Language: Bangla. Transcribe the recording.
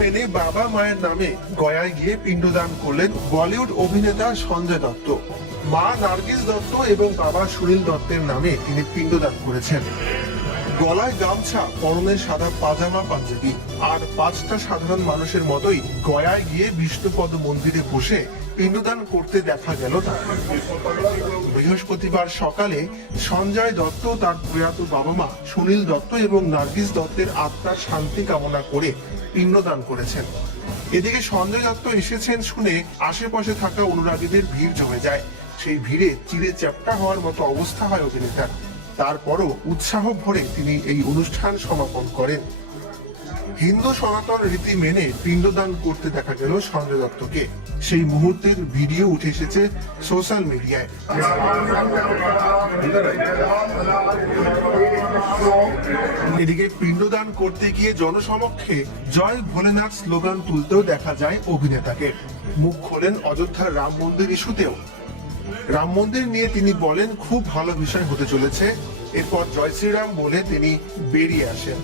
মেনে বাবা মায়ের নামে গয়ায় গিয়ে পিণ্ডদান করলেন বলিউড অভিনেতা সঞ্জয় দত্ত। মা নার্গিস দত্ত এবং বাবা সুনীল দত্তের নামে তিনি পিণ্ডদান করেছেন। গলায় গামছা, পরনে সাদা পাজামা পাঞ্জাবি আর পাঁচটা সাধারণ মানুষের মতোই গয়ায় গিয়ে বিষ্ণুপদ মন্দিরে বসে পিণ্ডদান করতে দেখা গেল তাকে বৃহস্পতিবার সকালে সঞ্জয় দত্ত, তার প্রয়াত বাবা মা সুনীল দত্ত এবং নার্গিস দত্তের আত্মার শান্তি কামনা করে পিণ্ডদান করেছেন। এদিকে সঞ্জয় দত্ত এসেছেন শুনে আশেপাশে থাকা অনুরাগীদের ভিড় জমে যায়। সেই ভিড়ে চিরে চ্যাপ্টা হওয়ার মতো অবস্থা হয় অভিনেতার। তারপরও উৎসাহ ভরে তিনি এই অনুষ্ঠান সমাপন করেন। হিন্দু সনাতন রীতি মেনে পিণ্ডদান করতে দেখা গেল সঞ্জয় দত্তকে। সেই মুহূর্তের ভিডিও উঠে এসেছে সোশ্যাল মিডিয়ায়। এদিকে পিণ্ডদান করতে গিয়ে জনসমক্ষে জয় ভোলেনাথ স্লোগান তুলতেও দেখা যায় অভিনেতাকে। মুখ খোলেন অযোধ্যার রাম মন্দির ইস্যুতেও। রাম মন্দির নিয়ে তিনি বলেন, খুব ভালো বিষয় হতে চলেছে। এরপর জয় শ্রীরাম বলে তিনি বেরিয়ে আসেন।